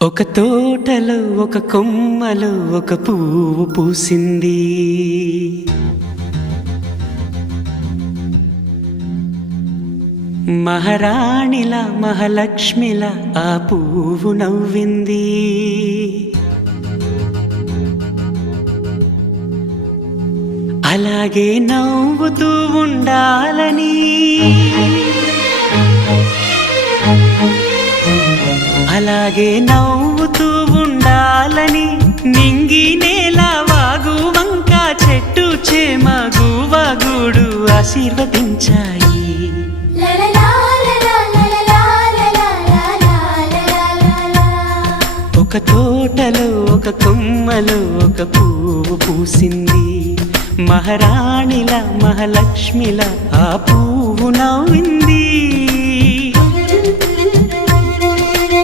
ఒక తోటలో ఒక కొమ్మలో ఒక పువ్వు పూసింది. మహారాణిలా మహాలక్ష్మిలా ఆ పువ్వు నవ్వింది. అలాగే నవ్వుతూ ఉండాలని, అలాగే నవ్వుతూ ఉండాలని నింగి నేల వాగు వంక చెట్టు చేమ గువగూడు ఆశీర్వదించాయి. ఒక తోటలో ఒక కొమ్మలో ఒక పువ్వు పూసింది. మహారాణిలా మహాలక్ష్మిలా ఆ పువ్వు నవ్వింది.